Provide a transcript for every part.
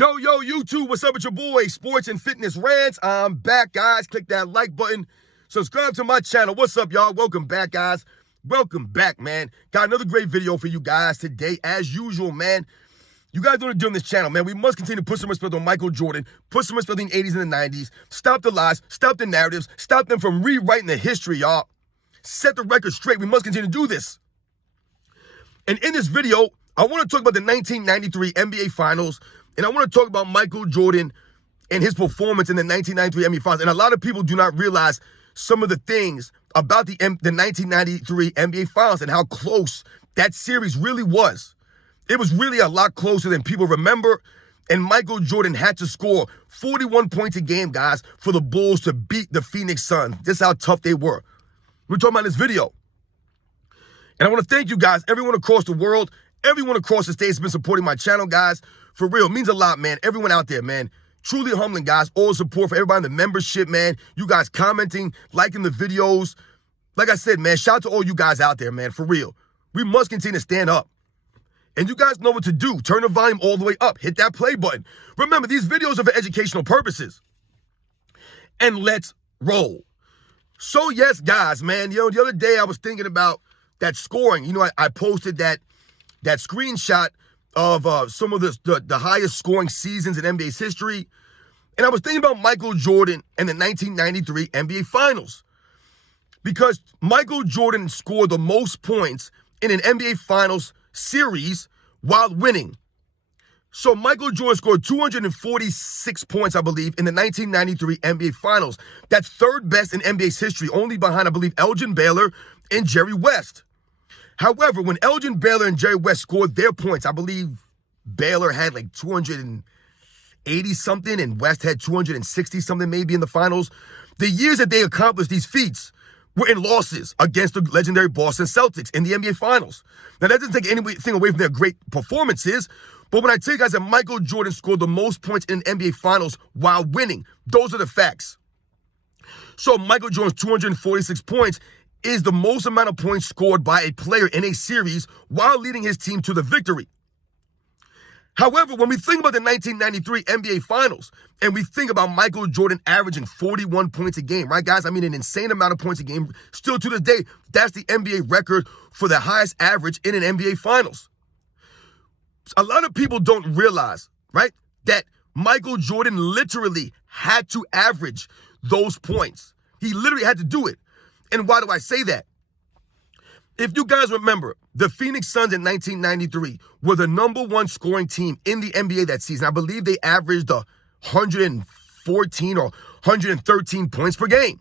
Yo, YouTube, what's up with your boy, Sports and Fitness Rants? I'm back, guys. Click that like button. Subscribe to my channel. What's up, y'all? Welcome back, guys. Welcome back, man. Got another great video for you guys today, as usual, man. You guys know what to do on this channel, man. We must continue to put some respect on Michael Jordan, put some respect in the 80s and the 90s, stop the lies, stop the narratives, stop them from rewriting the history, y'all. Set the record straight. We must continue to do this. And in this video, I want to talk about the 1993 NBA Finals, and I want to talk about Michael Jordan and his performance in the 1993 NBA Finals. And a lot of people do not realize some of the things about the 1993 NBA Finals and how close that series really was. It was really a lot closer than people remember, and Michael Jordan had to score 41 points a game, guys, for the Bulls to beat the Phoenix Suns. This is how tough they were. We're talking about this video. And I want to thank you guys, everyone across the world, everyone across the states has been supporting my channel, guys. For real, it means a lot, man. Everyone out there, man. Truly humbling, guys. All the support for everybody in the membership, man. You guys commenting, liking the videos. Like I said, man, shout out to all you guys out there, man. For real. We must continue to stand up. And you guys know what to do. Turn the volume all the way up. Hit that play button. Remember, these videos are for educational purposes. And let's roll. So, yes, guys, man. The other day I was thinking about that scoring. I posted that screenshot of some of the highest scoring seasons in NBA's history. And I was thinking about Michael Jordan and the 1993 NBA Finals. Because Michael Jordan scored the most points in an NBA Finals series while winning. So Michael Jordan scored 246 points, I believe, in the 1993 NBA Finals. That's third best in NBA's history, only behind, I believe, Elgin Baylor and Jerry West. However, when Elgin Baylor and Jerry West scored their points, I believe Baylor had like 280-something and West had 260-something maybe in the finals. The years that they accomplished these feats were in losses against the legendary Boston Celtics in the NBA Finals. Now, that doesn't take anything away from their great performances, but when I tell you guys that Michael Jordan scored the most points in NBA Finals while winning, those are the facts. So Michael Jordan's 246 points is the most amount of points scored by a player in a series while leading his team to the victory. However, when we think about the 1993 NBA Finals and we think about Michael Jordan averaging 41 points a game, right, guys? I mean, an insane amount of points a game. Still to this day, that's the NBA record for the highest average in an NBA Finals. A lot of people don't realize, right, that Michael Jordan literally had to average those points. He literally had to do it. And why do I say that? If you guys remember, the Phoenix Suns in 1993 were the #1 scoring team in the NBA that season. I believe they averaged 114 or 113 points per game,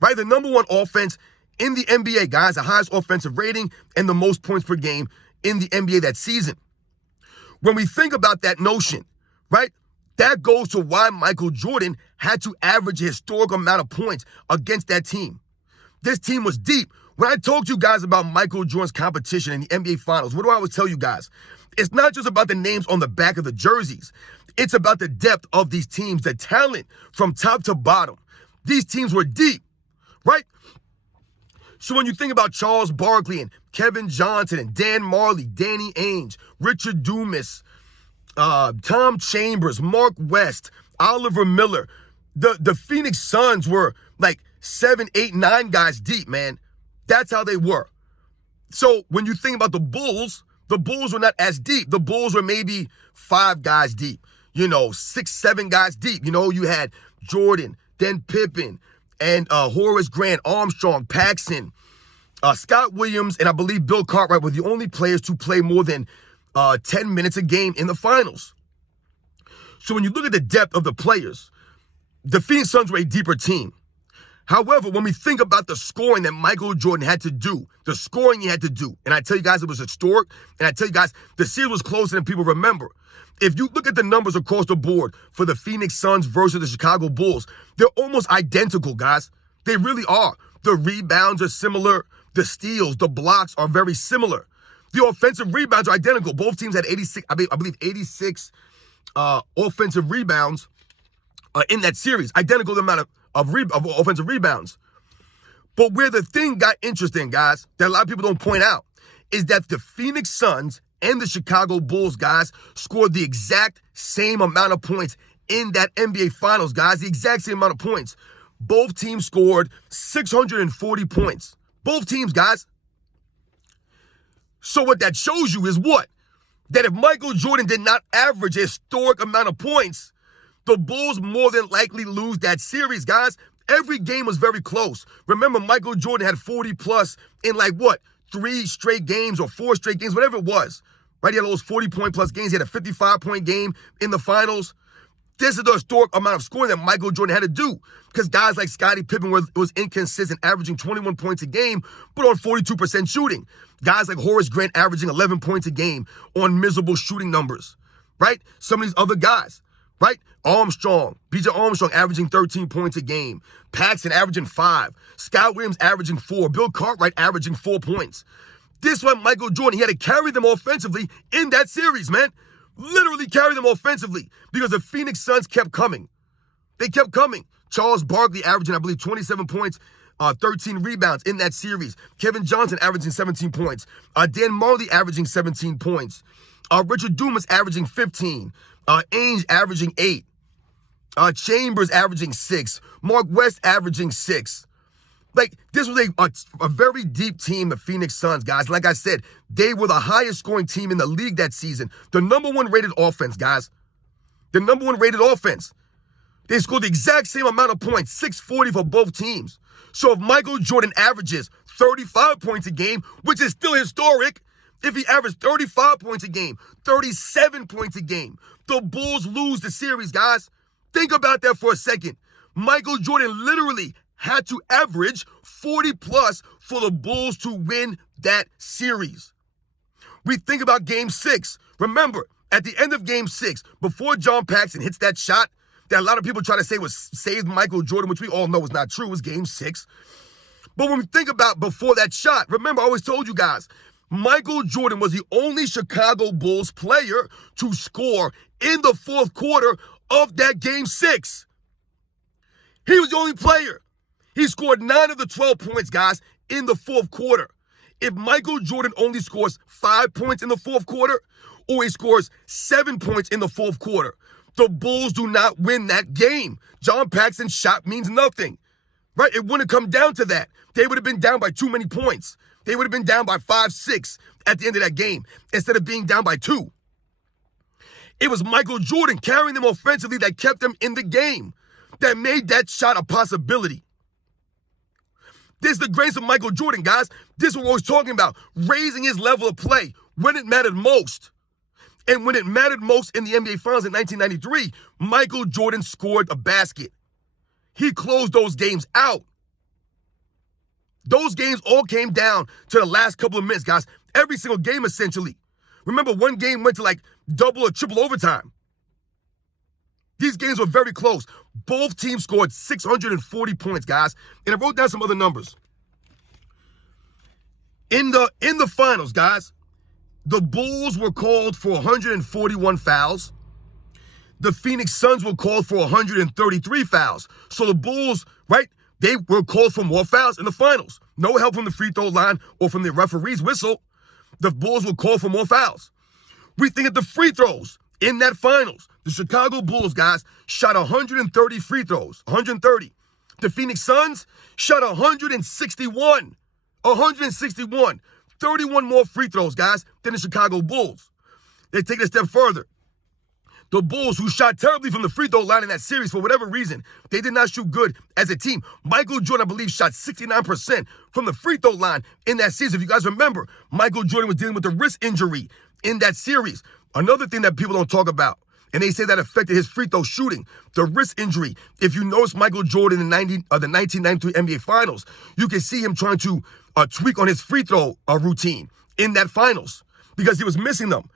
right? The #1 offense in the NBA, guys, the highest offensive rating and the most points per game in the NBA that season. When we think about that notion, right, that goes to why Michael Jordan had to average a historic amount of points against that team. This team was deep. When I talk to you guys about Michael Jordan's competition in the NBA Finals, what do I always tell you guys? It's not just about the names on the back of the jerseys. It's about the depth of these teams, the talent from top to bottom. These teams were deep, right? So when you think about Charles Barkley and Kevin Johnson and Dan Marley, Danny Ainge, Richard Dumas, Tom Chambers, Mark West, Oliver Miller, the Phoenix Suns were like 7, 8, 9 guys deep, man. That's how they were. So when you think about the Bulls were not as deep. The Bulls were maybe 5 guys deep, 6, 7 guys deep. You had Jordan, then Pippen, and Horace Grant, Armstrong, Paxson, Scott Williams, and I believe Bill Cartwright were the only players to play more than 10 minutes a game in the finals. So when you look at the depth of the players, the Phoenix Suns were a deeper team. However, when we think about the scoring that Michael Jordan had to do, the scoring he had to do, and I tell you guys it was historic, and I tell you guys the series was closer than people remember. If you look at the numbers across the board for the Phoenix Suns versus the Chicago Bulls, they're almost identical, guys. They really are. The rebounds are similar. The steals, the blocks are very similar. The offensive rebounds are identical. Both teams had 86, I believe 86 offensive rebounds in that series. Identical amount of offensive rebounds. But where the thing got interesting, guys, that a lot of people don't point out, is that the Phoenix Suns and the Chicago Bulls, guys, scored the exact same amount of points in that NBA Finals, guys. The exact same amount of points. Both teams scored 640 points. Both teams, guys. So what that shows you is what? That if Michael Jordan did not average a historic amount of points, the Bulls more than likely lose that series, guys. Every game was very close. Remember, Michael Jordan had 40 plus in 3 straight games or 4 straight games, whatever it was. Right? He had those 40-point plus games. He had a 55-point game in the finals. This is the historic amount of scoring that Michael Jordan had to do because guys like Scottie Pippen was inconsistent, averaging 21 points a game, but on 42% shooting. Guys like Horace Grant averaging 11 points a game on miserable shooting numbers, right? Some of these other guys, right? Armstrong, B.J. Armstrong averaging 13 points a game. Paxson averaging 5. Scott Williams averaging 4. Bill Cartwright averaging 4 points. This one, Michael Jordan, he had to carry them offensively in that series, man. Literally carry them offensively because the Phoenix Suns kept coming. They kept coming. Charles Barkley averaging, I believe, 27 points, 13 rebounds in that series. Kevin Johnson averaging 17 points. Dan Marley averaging 17 points. Richard Dumas averaging 15. Ainge averaging 8. Chambers averaging 6. Mark West averaging 6. This was a very deep team, the Phoenix Suns, guys. Like I said, they were the highest scoring team in the league that season. The number 1 rated offense, guys. The number 1 rated offense. They scored the exact same amount of points, 640 for both teams. So if Michael Jordan averages 35 points a game, which is still historic, if he averaged 35 points a game, 37 points a game, the Bulls lose the series, guys. Think about that for a second. Michael Jordan literally had to average 40 plus for the Bulls to win that series. We think about Game 6. Remember, at the end of Game 6, before John Paxson hits that shot that a lot of people try to say was saved Michael Jordan, which we all know is not true, was Game 6. But when we think about before that shot, remember, I always told you guys, Michael Jordan was the only Chicago Bulls player to score in the fourth quarter of that Game 6. He was the only player. He scored 9 of the 12 points, guys, in the fourth quarter. If Michael Jordan only scores 5 points in the fourth quarter, or he scores 7 points in the fourth quarter, the Bulls do not win that game. John Paxson's shot means nothing, right? It wouldn't come down to that. They would have been down by too many points. They would have been down by 5, 6 at the end of that game instead of being down by 2. It was Michael Jordan carrying them offensively that kept them in the game, that made that shot a possibility. This is the grace of Michael Jordan, guys. This is what we're always talking about, raising his level of play when it mattered most. And when it mattered most in the NBA Finals in 1993, Michael Jordan scored a basket. He closed those games out. Those games all came down to the last couple of minutes, guys. Every single game, essentially. Remember, one game went to double or triple overtime. These games were very close. Both teams scored 640 points, guys. And I wrote down some other numbers. In the finals, guys, the Bulls were called for 141 fouls. The Phoenix Suns were called for 133 fouls. So the Bulls, right, they were called for more fouls in the finals. No help from the free throw line or from the referee's whistle. The Bulls were called for more fouls. We think of the free throws in that finals. The Chicago Bulls, guys, shot 130 free throws, 130. The Phoenix Suns shot 161. 161. 31 more free throws, guys, than the Chicago Bulls. They take it a step further. The Bulls, who shot terribly from the free throw line in that series for whatever reason, they did not shoot good as a team. Michael Jordan, I believe, shot 69% from the free throw line in that series. If you guys remember, Michael Jordan was dealing with a wrist injury in that series. Another thing that people don't talk about, and they say that affected his free throw shooting, the wrist injury. If you notice Michael Jordan in the 1993 NBA Finals, you can see him trying to tweak on his free throw routine in that finals because he was missing them.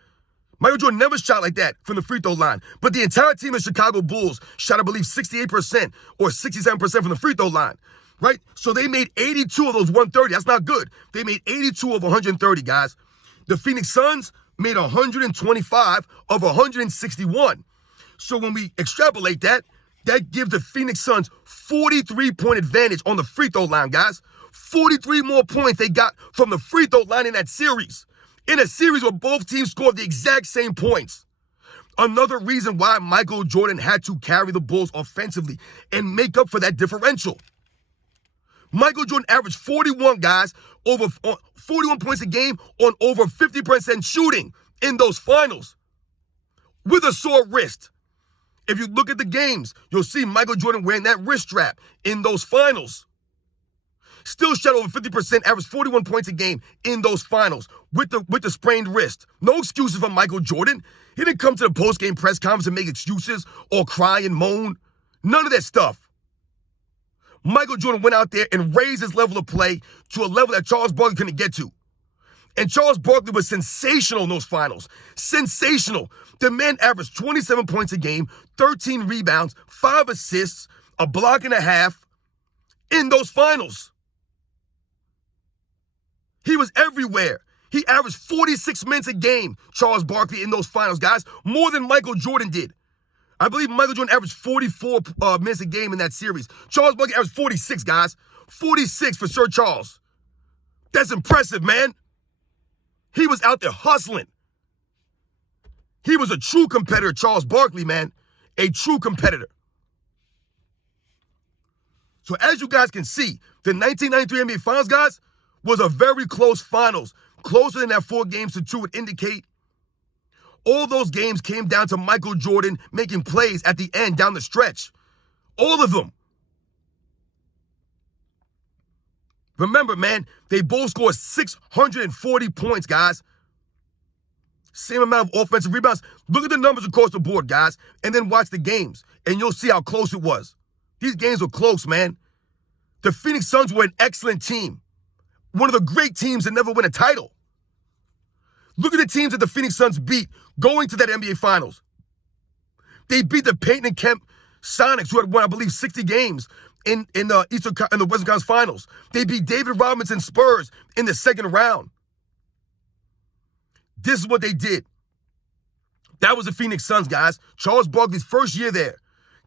Michael Jordan never shot like that from the free throw line. But the entire team of Chicago Bulls shot, I believe, 68% or 67% from the free throw line, right? So they made 82 of those 130. That's not good. They made 82 of 130, guys. The Phoenix Suns made 125 of 161. So when we extrapolate that, that gives the Phoenix Suns 43-point advantage on the free throw line, guys. 43 more points they got from the free throw line in that series. in a series where both teams scored the exact same points. Another reason why Michael Jordan had to carry the Bulls offensively and make up for that differential. Michael Jordan averaged 41 guys, over 41 points a game on over 50% shooting in those finals with a sore wrist. If you look at the games, you'll see Michael Jordan wearing that wrist strap in those finals. Still shot over 50%, averaged 41 points a game in those finals with the sprained wrist. No excuses for Michael Jordan. He didn't come to the post-game press conference and make excuses or cry and moan. None of that stuff. Michael Jordan went out there and raised his level of play to a level that Charles Barkley couldn't get to. And Charles Barkley was sensational in those finals. Sensational. The man averaged 27 points a game, 13 rebounds, 5 assists, a block and a half in those finals. He was everywhere. He averaged 46 minutes a game, Charles Barkley, in those finals, guys, more than Michael Jordan did. I believe Michael Jordan averaged 44 minutes a game in that series. Charles Barkley averaged 46, guys. 46 for Sir Charles. That's impressive, man. He was out there hustling. He was a true competitor, Charles Barkley, man. A true competitor. So as you guys can see, the 1993 NBA Finals, guys, was a very close finals. Closer than that 4 games to 2 would indicate. All those games came down to Michael Jordan making plays at the end down the stretch. All of them. Remember, man, they both scored 640 points, guys. Same amount of offensive rebounds. Look at the numbers across the board, guys, and then watch the games, and you'll see how close it was. These games were close, man. The Phoenix Suns were an excellent team. One of the great teams that never win a title. Look at the teams that the Phoenix Suns beat going to that NBA Finals. They beat the Peyton and Kemp Sonics, who had won, I believe, 60 games in the Western Conference Finals. They beat David Robinson Spurs in the second round. This is what they did. That was the Phoenix Suns, guys. Charles Barkley's first year there,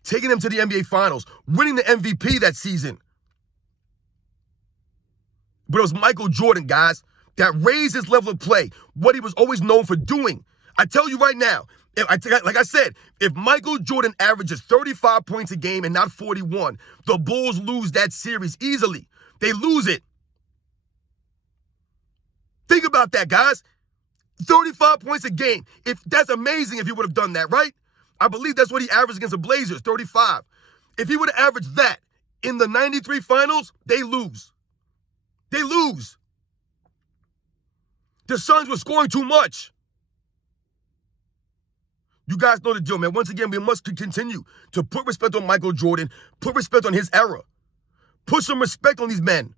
taking them to the NBA Finals, winning the MVP that season. But it was Michael Jordan, guys, that raised his level of play, what he was always known for doing. I tell you right now, like I said, if Michael Jordan averages 35 points a game and not 41, the Bulls lose that series easily. They lose it. Think about that, guys. 35 points a game. That's amazing if he would have done that, right? I believe that's what he averaged against the Blazers, 35. If he would have averaged that in the 93 finals, they lose. They lose. The Suns were scoring too much. You guys know the deal, man. Once again, we must continue to put respect on Michael Jordan, put respect on his era. Put some respect on these men.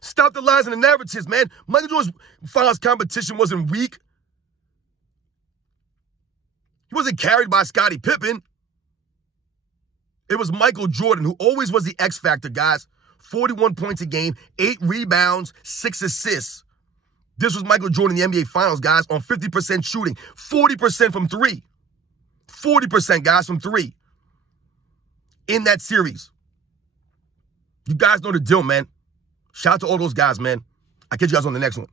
Stop the lies and the narratives, man. Michael Jordan's finals competition wasn't weak. He wasn't carried by Scottie Pippen. It was Michael Jordan, who always was the X factor, guys. 41 points a game, 8 rebounds, 6 assists. This was Michael Jordan in the NBA Finals, guys, on 50% shooting, 40% from 3. 40%, guys, from 3 in that series. You guys know the deal, man. Shout out to all those guys, man. I'll catch you guys on the next one.